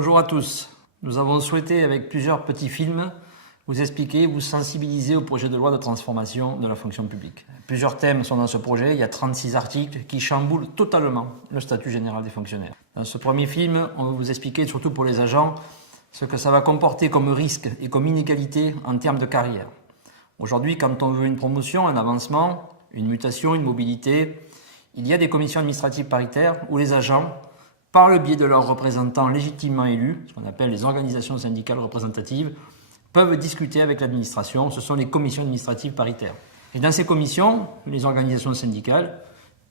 Bonjour à tous. Nous avons souhaité, avec plusieurs petits films, vous expliquer, vous sensibiliser au projet de loi de transformation de la fonction publique. Plusieurs thèmes sont dans ce projet. Il y a 36 articles qui chamboulent totalement le statut général des fonctionnaires. Dans ce premier film, on va vous expliquer, surtout pour les agents, ce que ça va comporter comme risque et comme inégalité en termes de carrière. Aujourd'hui, quand on veut une promotion, un avancement, une mutation, une mobilité, il y a des commissions administratives paritaires où les agents, par le biais de leurs représentants légitimement élus, ce qu'on appelle les organisations syndicales représentatives, peuvent discuter avec l'administration. Ce sont les commissions administratives paritaires. Et dans ces commissions, les organisations syndicales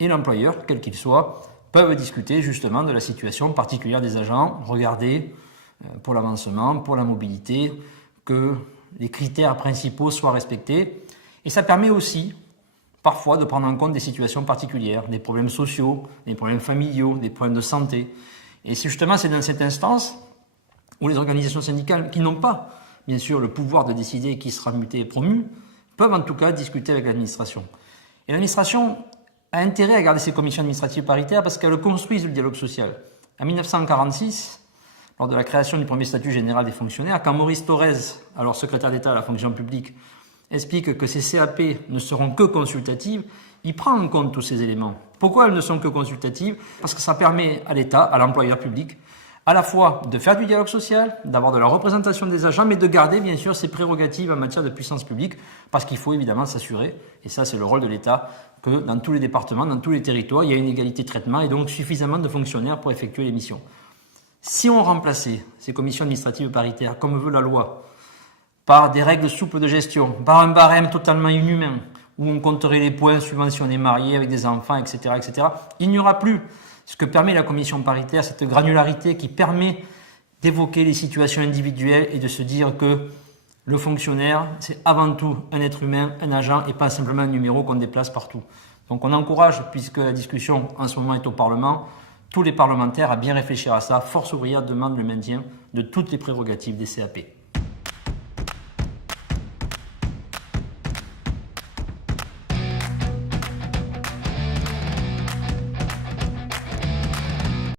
et l'employeur, quel qu'il soit, peuvent discuter justement de la situation particulière des agents, regarder pour l'avancement, pour la mobilité, que les critères principaux soient respectés. Et ça permet aussi parfois de prendre en compte des situations particulières, des problèmes sociaux, des problèmes familiaux, des problèmes de santé. Et c'est dans cette instance où les organisations syndicales, qui n'ont pas, bien sûr, le pouvoir de décider qui sera muté et promu, peuvent en tout cas discuter avec l'administration. Et l'administration a intérêt à garder ces commissions administratives paritaires parce qu'elles construisent le dialogue social. En 1946, lors de la création du premier statut général des fonctionnaires, quand Maurice Thorez, alors secrétaire d'État à la fonction publique, explique que ces CAP ne seront que consultatives, il prend en compte tous ces éléments. Pourquoi elles ne sont que consultatives? Parce que ça permet à l'État, à l'employeur public, à la fois de faire du dialogue social, d'avoir de la représentation des agents, mais de garder bien sûr ses prérogatives en matière de puissance publique, parce qu'il faut évidemment s'assurer, et ça c'est le rôle de l'État, que dans tous les départements, dans tous les territoires, il y a une égalité de traitement et donc suffisamment de fonctionnaires pour effectuer les missions. Si on remplaçait ces commissions administratives paritaires, comme veut la loi, par des règles souples de gestion, par un barème totalement inhumain, où on compterait les points suivant si on est marié avec des enfants, etc., etc., il n'y aura plus ce que permet la commission paritaire, cette granularité qui permet d'évoquer les situations individuelles et de se dire que le fonctionnaire, c'est avant tout un être humain, un agent, et pas simplement un numéro qu'on déplace partout. Donc on encourage, puisque la discussion en ce moment est au Parlement, tous les parlementaires à bien réfléchir à ça. Force ouvrière demande le maintien de toutes les prérogatives des CAP.